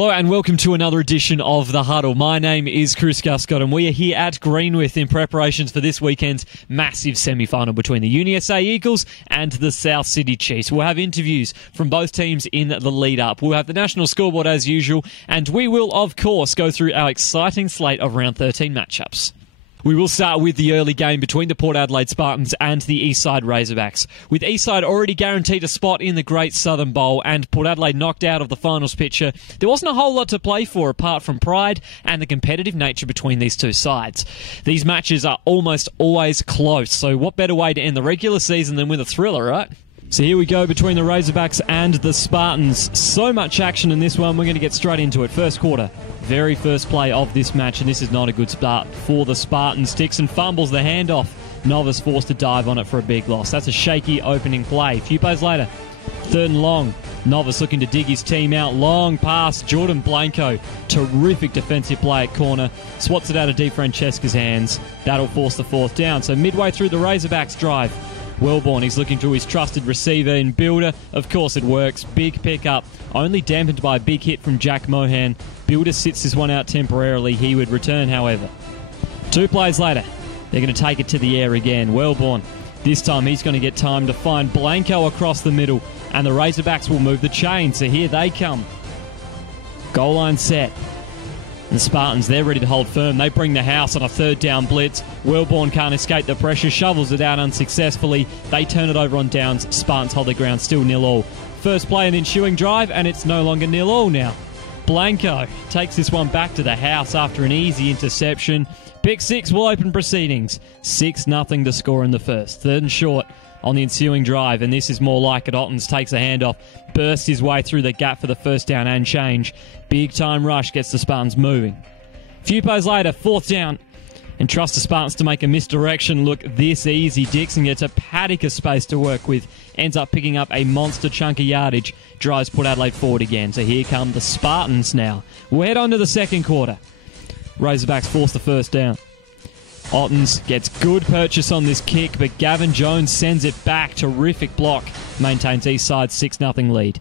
Hello and welcome to another edition of The Huddle. My name is Chris Guscott and we are here at Greenwith in preparations for this weekend's massive semi-final between the Uni SA Eagles and the South Sydney Chiefs. We'll have interviews from both teams in the lead-up. We'll have the national scoreboard as usual, and we will, of course, go through our exciting slate of round 13 matchups. We will start with the early game between the Port Adelaide Spartans and the Eastside Razorbacks. With Eastside already guaranteed a spot in the Great Southern Bowl and Port Adelaide knocked out of the finals picture, there wasn't a whole lot to play for apart from pride and the competitive nature between these two sides. These matches are almost always close, so what better way to end the regular season than with a thriller, right? So here we go between the Razorbacks and the Spartans. So much action in this one, we're going to get straight into it. First quarter, very first play of this match, and this is not a good start for the Spartans. Dixon fumbles the handoff. Novice forced to dive on it for a big loss. That's a shaky opening play. A few plays later, third and long. Novice looking to dig his team out. Long pass, Jordan Blanco. Terrific defensive play at corner. Swats it out of DeFrancesca's hands. That'll force the fourth down. So midway through the Razorbacks drive, Wellborn, he's looking to his trusted receiver in Builder. Of course it works. Big pickup. Only dampened by a big hit from Jack Mohan. Builder sits this one out temporarily. He would return, however. 2 plays later, they're going to take it to the air again. Wellborn, this time he's going to get time to find Blanco across the middle, and the Razorbacks will move the chain. So here they come. Goal line set. The Spartans, they're ready to hold firm. They bring the house on a third down blitz. Wellborn can't escape the pressure, shovels it out unsuccessfully. They turn it over on downs. Spartans hold their ground, still 0-0. First play in the ensuing drive, and it's no longer 0-0 now. Blanco takes this one back to the house after an easy interception. Pick 6 will open proceedings. 6-0 to score in the first. Third and short on the ensuing drive, and this is more like it. Ottens takes a handoff, bursts his way through the gap for the first down and change. Big time rush gets the Spartans moving. A few plays later, fourth down, and trust the Spartans to make a misdirection look this easy. Dixon gets a paddock of space to work with, ends up picking up a monster chunk of yardage, drives Port Adelaide forward again. So here come the Spartans now. We'll head on to the second quarter. Razorbacks force the first down. Ottens gets good purchase on this kick, but Gavin Jones sends it back. Terrific block. Maintains Eastside's 6-0 lead.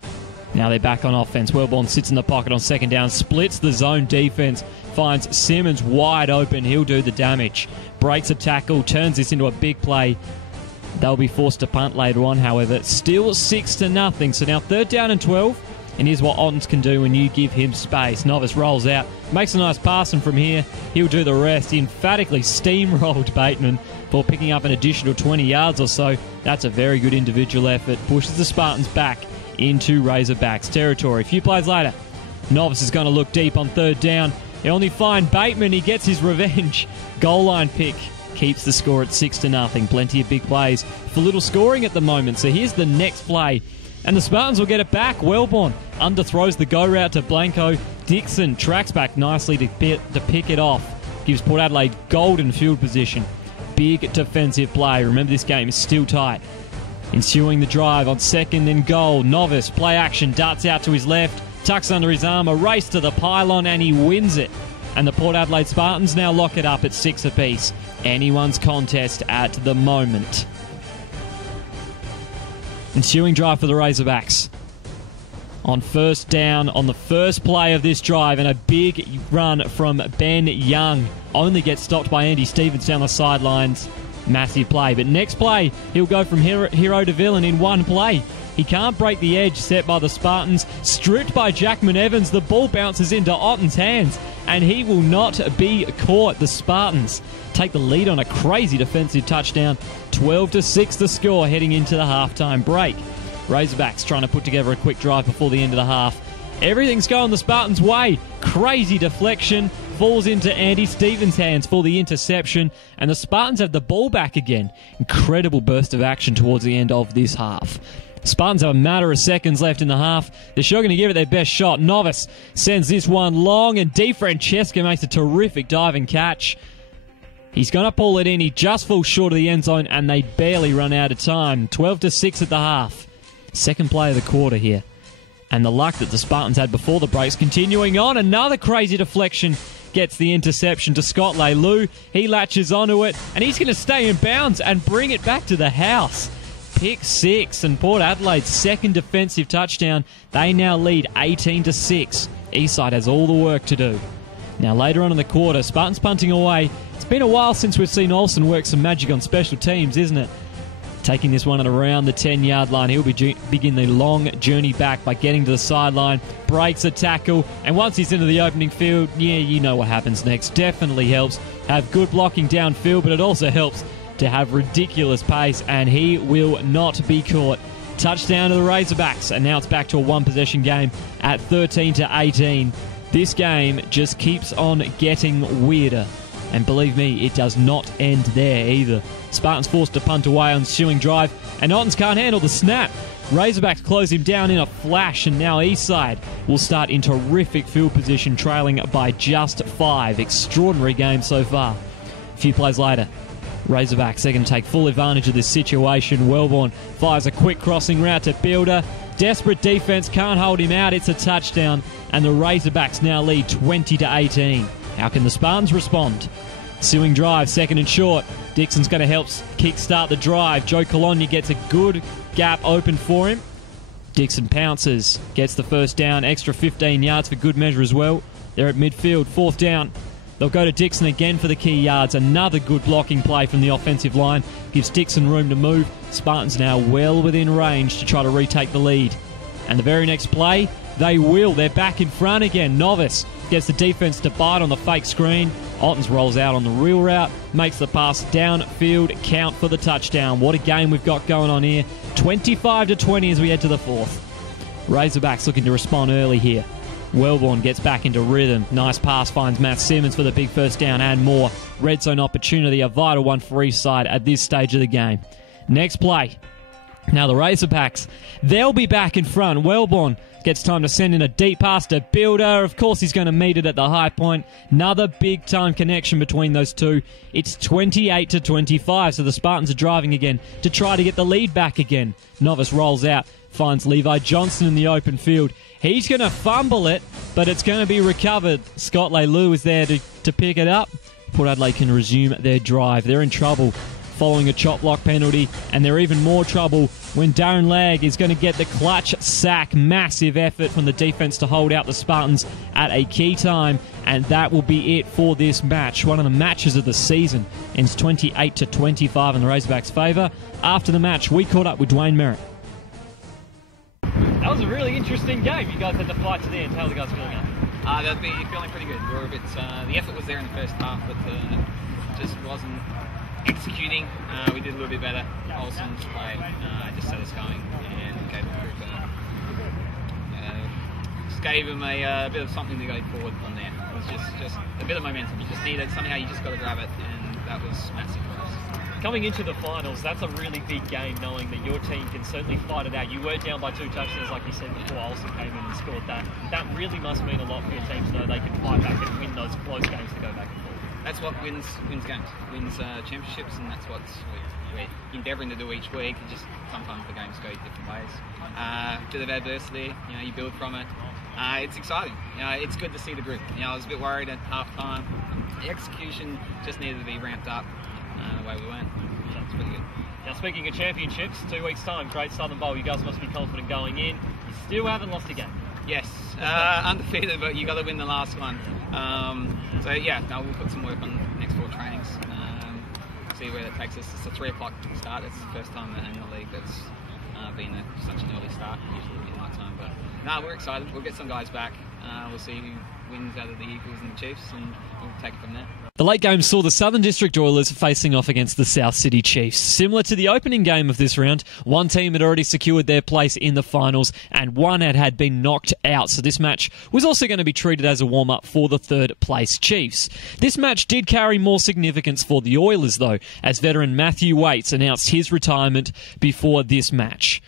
Now they're back on offense. Wellborn sits in the pocket on second down, splits the zone defense, finds Simmons wide open. He'll do the damage. Breaks a tackle, turns this into a big play. They'll be forced to punt later on, however. Still 6-0. So now third down and 12. And here's what Ottens can do when you give him space. Novice rolls out, makes a nice pass, and from here, he'll do the rest. He emphatically steamrolled Bateman for picking up an additional 20 yards or so. That's a very good individual effort. Pushes the Spartans back into Razorbacks territory. A few plays later, Novice is going to look deep on third down. He'll only find Bateman. He gets his revenge. Goal line pick keeps the score at 6-0. Plenty of big plays for little scoring at the moment. So here's the next play. And the Spartans will get it back. Wellborn underthrows the go route to Blanco. Dixon tracks back nicely to pick it off. Gives Port Adelaide golden field position. Big defensive play. Remember, this game is still tight. Ensuing the drive on second and goal. Novice, play action, darts out to his left, tucks under his arm, a race to the pylon, and he wins it. And the Port Adelaide Spartans now lock it up at 6 apiece. Anyone's contest at the moment. Ensuing drive for the Razorbacks. On first down, on the first play of this drive, and a big run from Ben Young. Only gets stopped by Andy Stevens down the sidelines. Massive play. But next play, he'll go from hero to villain in one play. He can't break the edge set by the Spartans. Stripped by Jackman Evans. The ball bounces into Otten's hands, and he will not be caught. The Spartans take the lead on a crazy defensive touchdown. 12-6 the score heading into the halftime break. Razorbacks trying to put together a quick drive before the end of the half. Everything's going the Spartans' way. Crazy deflection. Falls into Andy Stevens' hands for the interception. And the Spartans have the ball back again. Incredible burst of action towards the end of this half. Spartans have a matter of seconds left in the half. They're sure going to give it their best shot. Novice sends this one long, and DeFrancesca makes a terrific diving catch. He's going to pull it in. He just falls short of the end zone, and they barely run out of time. 12-6 at the half. Second play of the quarter here. And the luck that the Spartans had before the breaks continuing on. Another crazy deflection gets the interception to Scott Leilou. He latches onto it, and he's going to stay in bounds and bring it back to the house. Pick 6, and Port Adelaide's second defensive touchdown. They now lead 18-6. Eastside has all the work to do. Now later on in the quarter, Spartans punting away. It's been a while since we've seen Olsen work some magic on special teams, isn't it? Taking this one at around the 10-yard line, he'll begin the long journey back by getting to the sideline, breaks a tackle, and once he's into the opening field, yeah, you know what happens next. Definitely helps. Have good blocking downfield, but it also helps to have ridiculous pace, and he will not be caught. Touchdown to the Razorbacks, and now it's back to a one-possession game at 13-18. This game just keeps on getting weirder. And believe me, it does not end there either. Spartans forced to punt away on ensuing drive, and Ottens can't handle the snap. Razorbacks close him down in a flash, and now Eastside will start in terrific field position, trailing by just 5. Extraordinary game so far. A few plays later, Razorbacks, they're going to take full advantage of this situation. Wellborn fires a quick crossing route to Builder. Desperate defense, can't hold him out. It's a touchdown, and the Razorbacks now lead 20-18. How can the Spartans respond? Ensuing drive, second and short. Dixon's going to help kickstart the drive. Joe Colonia gets a good gap open for him. Dixon pounces, gets the first down, extra 15 yards for good measure as well. They're at midfield, fourth down. They'll go to Dixon again for the key yards. Another good blocking play from the offensive line. Gives Dixon room to move. Spartans now well within range to try to retake the lead. And the very next play, they will. They're back in front again. Novice gets the defense to bite on the fake screen. Ottens rolls out on the real route, makes the pass downfield, count for the touchdown. What a game we've got going on here. 25-20 as we head to the fourth. Razorbacks looking to respond early here. Wellborn gets back into rhythm. Nice pass finds Matt Simmons for the big first down and more. Red zone opportunity, a vital one for Eastside at this stage of the game. Next play. Now the Razorbacks, they'll be back in front. Wellborn gets time to send in a deep pass to Builder. Of course, he's going to meet it at the high point. Another big-time connection between those two. It's 28-25, so the Spartans are driving again to try to get the lead back again. Novice rolls out, finds Levi Johnson in the open field. He's going to fumble it, but it's going to be recovered. Scott Leilou is there to pick it up. Port Adelaide can resume their drive. They're in trouble following a chop block penalty, and they're even more trouble when Darren Legg is going to get the clutch sack. Massive effort from the defense to hold out the Spartans at a key time, and that will be it for this match. One of the matches of the season ends 28-25 in the Razorbacks' favour. After the match, we caught up with Dwayne Merritt. That was a really interesting game. You guys had to fight to the end. How are the guys feeling now? They'll be feeling pretty good. We were a bit. The effort was there in the first half, but just wasn't executing. We did a little bit better. Olsen's play just set us going and gave the group just gave them a bit of something to go forward from there. It was just a bit of momentum. You just needed somehow. You just got to grab it, and that was massive for us. Coming into the finals, that's a really big game, knowing that your team can certainly fight it out. You were down by 2 touchdowns, like you said before. Olsen came in and scored that. That really must mean a lot for your team to know they can fight back and win those close games to go back and forth. That's what wins games, wins championships, and that's what we're endeavouring to do each week. And just sometimes the games go different ways. Bit of adversity, you build from it. It's exciting. It's good to see the group. I was a bit worried at half time. The execution just needed to be ramped up. The way we went. That's pretty good. Now, speaking of championships, 2 weeks' time, Great Southern Bowl. You guys must be confident going in. You still haven't lost a game. Yes, undefeated, but you got to win the last one. We'll put some work on the next 4 trainings. See where that takes us. It's a 3 o'clock start. It's the first time in the league that's been such an early start. Usually it'll be night time, but no, we're excited. We'll get some guys back. We'll see who wins out of the Eagles and the Chiefs, and we'll take it from there. The late game saw the Southern District Oilers facing off against the South City Chiefs. Similar to the opening game of this round, one team had already secured their place in the finals and one had been knocked out. So this match was also going to be treated as a warm-up for the third place Chiefs. This match did carry more significance for the Oilers though, as veteran Matthew Waits announced his retirement before this match.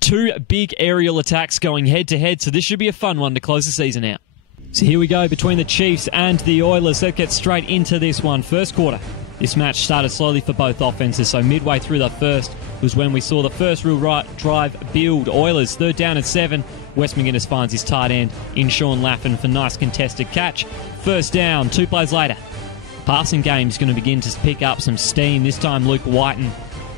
2 big aerial attacks going head-to-head, so this should be a fun one to close the season out. So here we go between the Chiefs and the Oilers. Let's get straight into this one. First quarter. This match started slowly for both offenses, so midway through the first was when we saw the first real drive build. Oilers, 3rd down and 7. Wes McGuinness finds his tight end in Sean Laffin for nice contested catch. First down, 2 plays later. Passing game is going to begin to pick up some steam. This time Luke Whiten.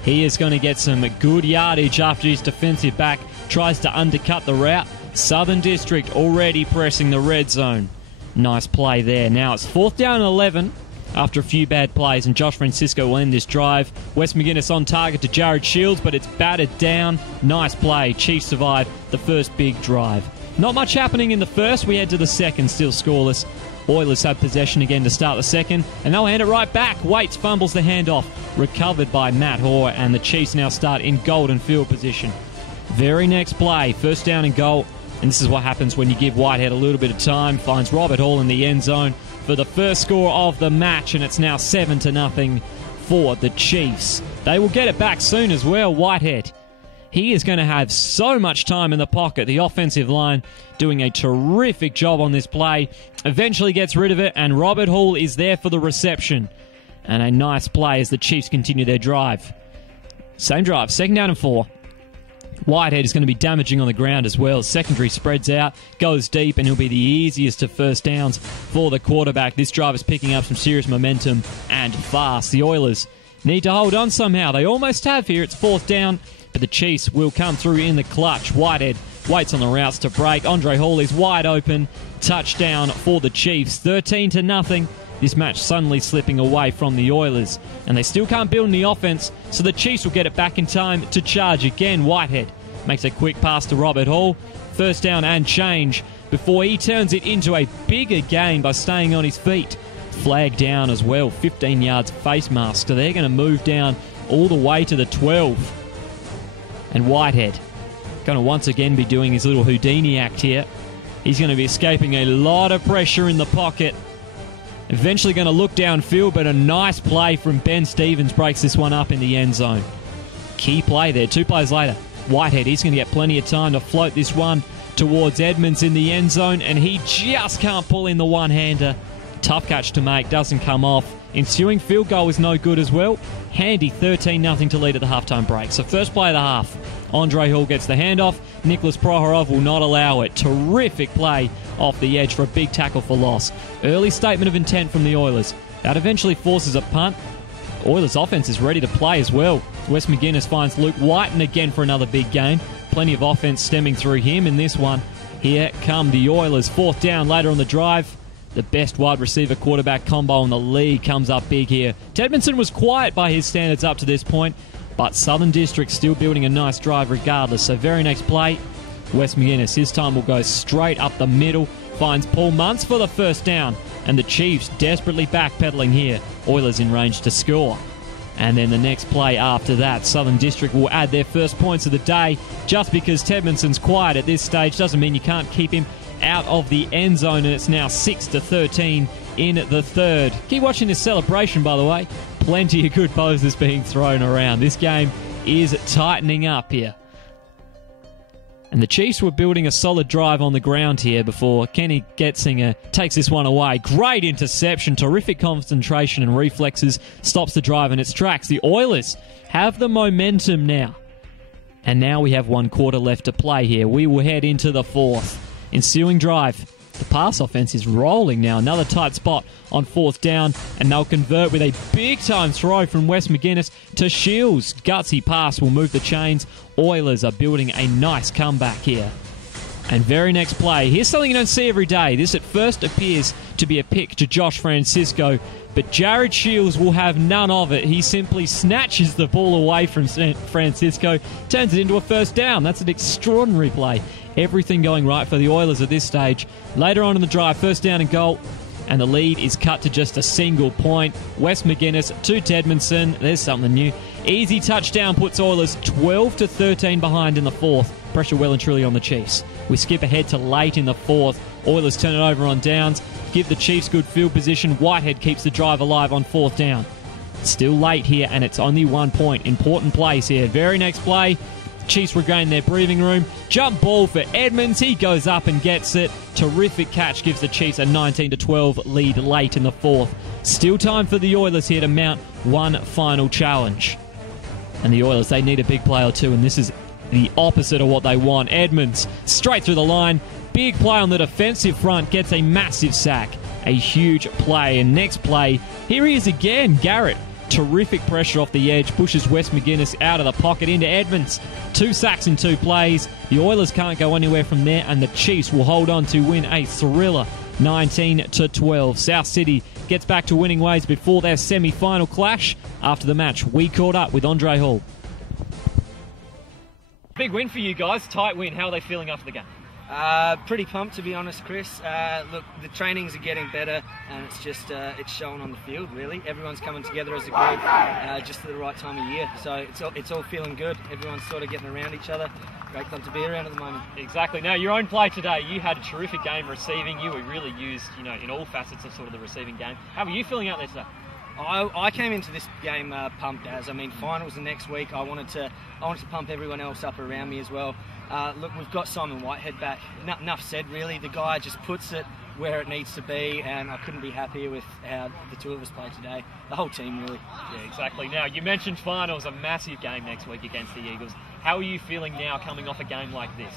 He is going to get some good yardage after his defensive back tries to undercut the route. Southern District already pressing the red zone. Nice play there. Now it's 4th down and 11 after a few bad plays, and Josh Francisco will end this drive. West McGuinness on target to Jared Shields, but it's batted down. Nice play. Chiefs survive the first big drive. Not much happening in the first. We head to the second, still scoreless. Oilers have possession again to start the second, and they'll hand it right back. Waits fumbles the handoff, recovered by Matt Hoare, and the Chiefs now start in golden field position. Very next play, 1st down and goal, and this is what happens when you give Whitehead a little bit of time. Finds Robert Hall in the end zone for the first score of the match, and it's now 7-0 for the Chiefs. They will get it back soon as well. Whitehead, he is going to have so much time in the pocket. The offensive line doing a terrific job on this play. Eventually gets rid of it, and Robert Hall is there for the reception. And a nice play as the Chiefs continue their drive. Same drive, 2nd down and 4. Whitehead is going to be damaging on the ground as well. Secondary spreads out, goes deep, and he'll be the easiest of first downs for the quarterback. This drive is picking up some serious momentum and fast. The Oilers need to hold on somehow. They almost have here. It's 4th down, but the Chiefs will come through in the clutch. Whitehead waits on the routes to break. Andre Hall is wide open. Touchdown for the Chiefs. 13-0. This match suddenly slipping away from the Oilers, and they still can't build any offense, so the Chiefs will get it back in time to charge again. Whitehead makes a quick pass to Robert Hall. 1st down and change before he turns it into a bigger gain by staying on his feet. Flag down as well, 15 yards face mask, so they're going to move down all the way to the 12. And Whitehead going to once again be doing his little Houdini act here. He's going to be escaping a lot of pressure in the pocket. Eventually going to look downfield, but a nice play from Ben Stevens breaks this one up in the end zone. Key play there. 2 plays later, Whitehead, he's going to get plenty of time to float this one towards Edmonds in the end zone, and he just can't pull in the one-hander. Tough catch to make, doesn't come off. Ensuing field goal is no good as well. Handy 13-0 to lead at the halftime break. So first play of the half, Andre Hall gets the handoff. Nicholas Prohorov will not allow it. Terrific play off the edge for a big tackle for loss. Early statement of intent from the Oilers. That eventually forces a punt. Oilers offense is ready to play as well. West McGuinness finds Luke Whiten again for another big game. Plenty of offense stemming through him in this one. Here come the Oilers. 4th down later on the drive. The best wide receiver quarterback combo in the league comes up big here. Tedmonson was quiet by his standards up to this point, but Southern District still building a nice drive regardless. So very next play, West McGuinness, his time will go straight up the middle. Finds Paul Muntz for the 1st down, and the Chiefs desperately backpedaling here. Oilers in range to score. And then the next play after that, Southern District will add their first points of the day. Just because Tedmonson's quiet at this stage doesn't mean you can't keep him out of the end zone, and it's now 6-13 in the 3rd. Keep watching this celebration, by the way. Plenty of good poses being thrown around. This game is tightening up here. And the Chiefs were building a solid drive on the ground here before Kenny Getzinger takes this one away. Great interception, terrific concentration and reflexes, stops the drive in its tracks. The Oilers have the momentum now. And now we have 1 quarter left to play here. We will head into the 4th. Ensuing drive. The pass offense is rolling now. Another tight spot on 4th down, and they'll convert with a big-time throw from West McGuinness to Shields. Gutsy pass will move the chains. Oilers are building a nice comeback here. And very next play, here's something you don't see every day. This at first appears to be a pick to Josh Francisco, but Jared Shields will have none of it. He simply snatches the ball away from Francisco, turns it into a 1st down. That's an extraordinary play. Everything going right for the Oilers at this stage. Later on in the drive, 1st down and goal, and the lead is cut to just a single point. West McGuinness to Tedmondson. There's something new. Easy touchdown puts Oilers 12-13 behind in the 4th. Pressure well and truly on the Chiefs. We skip ahead to late in the 4th. Oilers turn it over on downs, give the Chiefs good field position. Whitehead keeps the drive alive on 4th down. Still late here, and it's only 1 point. Important plays here. Very next play, Chiefs regain their breathing room. Jump ball for Edmonds. He goes up and gets it. Terrific catch gives the Chiefs a 19-12 lead late in the 4th. Still time for the Oilers here to mount one final challenge. And the Oilers, they need a big play or two, and this is the opposite of what they want. Edmonds straight through the line. Big play on the defensive front. Gets a massive sack. A huge play. And next play, here he is again. Garrett terrific pressure off the edge, pushes West McGuinness out of the pocket into Edmonds. 2 sacks in 2 plays. The Oilers can't go anywhere from there, and the Chiefs will hold on to win a thriller 19-12. South City gets back to winning ways before their semi-final clash. After the match, we caught up with Andre Hall. Big win for you guys, tight win. How are they feeling after the game? Pretty pumped, to be honest, Chris. Look, the trainings are getting better, and it's just it's showing on the field. Really, everyone's coming together as a group just at the right time of year. So it's all feeling good. Everyone's sort of getting around each other. Great club to be around at the moment. Exactly. Now, your own play today, you had a terrific game receiving. You were really used, in all facets of sort of the receiving game. How were you feeling out there today? I came into this game pumped as. I mean, finals the next week. I wanted to pump everyone else up around me as well. Look, we've got Simon Whitehead back. Enough said, really. The guy just puts it where it needs to be, and I couldn't be happier with how the two of us played today. The whole team, really. Yeah, exactly. Now, you mentioned finals, a massive game next week against the Eagles. How are you feeling now coming off a game like this?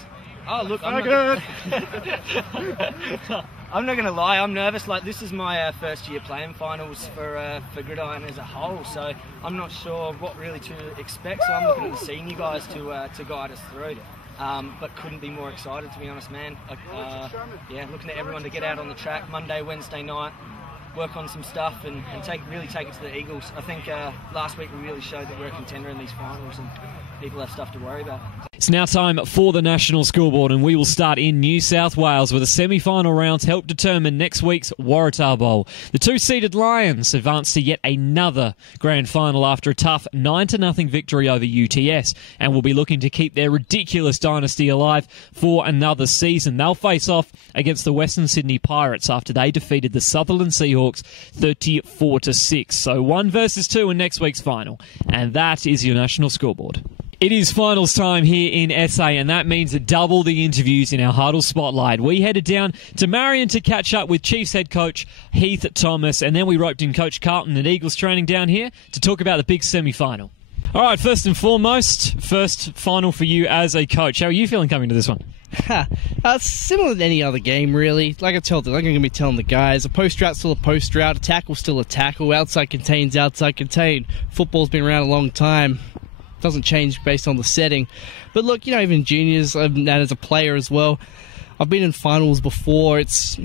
Oh, look, I'm not going to lie, I'm nervous. Like, this is my first year playing finals for Gridiron as a whole, so I'm not sure what really to expect. So I'm looking at the senior guys to guide us through. But couldn't be more excited, to be honest, man. Looking at everyone to get out on the track Monday, Wednesday night, work on some stuff and really take it to the Eagles. I think last week we really showed that we're a contender in these finals and people have stuff to worry about. It's now time for the national scoreboard, and we will start in New South Wales where the semi-final rounds help determine next week's Waratah Bowl. The 2-seeded Lions advance to yet another grand final after a tough 9-0 victory over UTS, and will be looking to keep their ridiculous dynasty alive for another season. They'll face off against the Western Sydney Pirates after they defeated the Sutherland Seahawks 34-6. So 1 versus 2 in next week's final, and that is your national scoreboard. It is finals time here in SA, and that means double the interviews in our Huddle Spotlight. We headed down to Marion to catch up with Chiefs head coach Heath Thomas, and then we roped in Coach Carlton and Eagles training down here to talk about the big semi-final. All right, first and foremost, first final for you as a coach. How are you feeling coming to this one? Similar to any other game, really. Like I'm going to be telling the guys, a post route still a post route, a tackle still a tackle, outside contained, outside contained. Football's been around a long time. Doesn't change based on the setting. But look, even juniors, and as a player as well, I've been in finals before. It's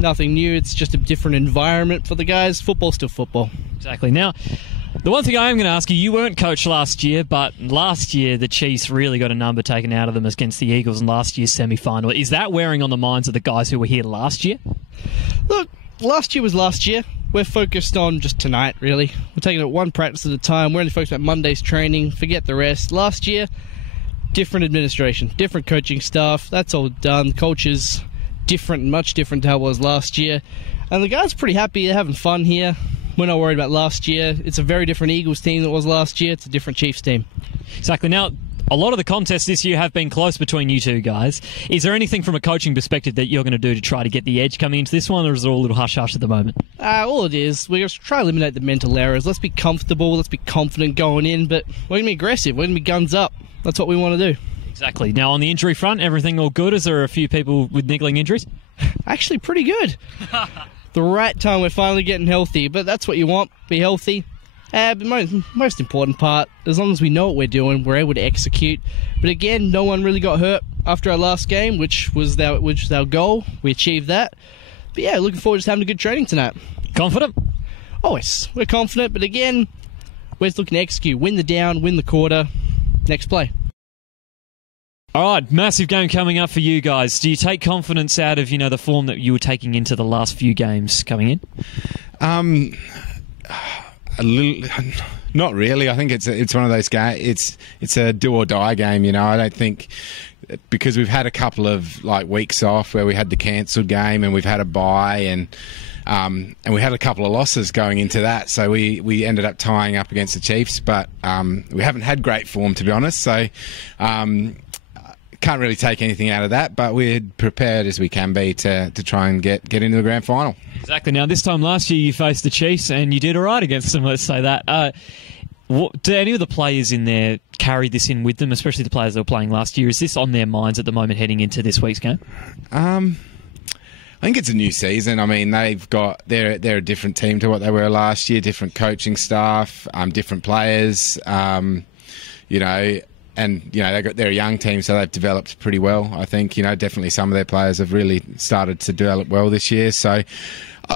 nothing new. It's just a different environment for the guys. Football's still football. Exactly. Now, the one thing I am going to ask you, you weren't coach last year, but last year the Chiefs really got a number taken out of them against the Eagles in last year's semi-final. Is that wearing on the minds of the guys who were here last year? Look, last year was last year. We're focused on just tonight, really. We're taking it one practice at a time. We're only focused on Monday's training. Forget the rest. Last year, different administration, different coaching staff. That's all done. The culture's different, much different to how it was last year. And the guys are pretty happy. They're having fun here. We're not worried about last year. It's a very different Eagles team than it was last year. It's a different Chiefs team. Exactly. Now, a lot of the contests this year have been close between you two guys. Is there anything from a coaching perspective that you're going to do to try to get the edge coming into this one, or is it all a little hush-hush at the moment? All it is, we're going to try to eliminate the mental errors. Let's be comfortable, let's be confident going in, but we're going to be aggressive. We're going to be guns up. That's what we want to do. Exactly. Now, on the injury front, everything all good? Is there a few people with niggling injuries? Actually, pretty good. The right time, we're finally getting healthy, but that's what you want, be healthy. But most important part, as long as we know what we're doing, we're able to execute. But again, no one really got hurt after our last game, which was our goal. We achieved that. But yeah, looking forward to just having a good training tonight. Confident? Oh, yes, we're confident. But again, we're just looking to execute. Win the down, win the quarter. Next play. All right, massive game coming up for you guys. Do you take confidence out of, the form that you were taking into the last few games coming in? A little, not really. I think it's one of those games. It's a do or die game. I don't think, because we've had a couple of weeks off where we had the cancelled game and we've had a bye and we had a couple of losses going into that. So we ended up tying up against the Chiefs, but we haven't had great form, to be honest. So can't really take anything out of that, but we're prepared as we can be to try and get into the grand final. Exactly. Now, this time last year you faced the Chiefs and you did all right against them, let's say that. Do any of the players in there carry this in with them, especially the players that were playing last year? Is this on their minds at the moment heading into this week's game? I think it's a new season. I mean, they're a different team to what they were last year. Different coaching staff, different players. They're a young team, so they've developed pretty well. I think definitely some of their players have really started to develop well this year. So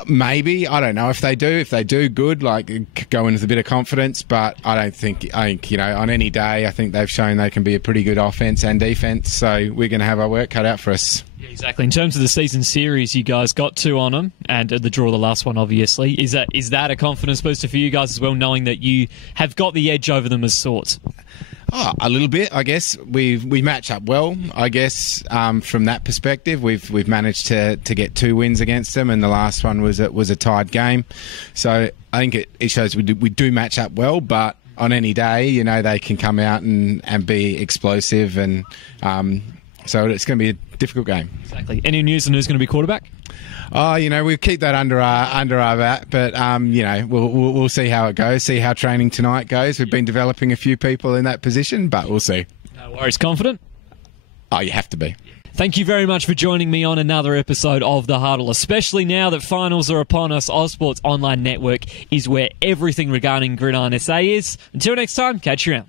maybe, I don't know if they do. If they do, good. Like go in with a bit of confidence. But I think on any day, I think they've shown they can be a pretty good offense and defense. So we're going to have our work cut out for us. Yeah, exactly. In terms of the season series, you guys got 2 on them, and the draw, the last one, obviously. Is that a confidence booster for you guys as well, knowing that you have got the edge over them as sorts? Oh, a little bit, I guess. We match up well, I guess. From that perspective, we've managed to get 2 wins against them, and the last one was a tied game. So I think it shows we do match up well, but on any day, they can come out and be explosive, and so it's going to be a difficult game. Exactly. Any news on who's going to be quarterback? Oh, we'll keep that under our bat, but we'll see how it goes. See how training tonight goes. We've been developing a few people in that position, but we'll see. No worries. Confident? Oh, you have to be. Thank you very much for joining me on another episode of The Huddle, especially now that finals are upon us. Ozsports Online Network is where everything regarding Gridiron SA is. Until next time, catch you around.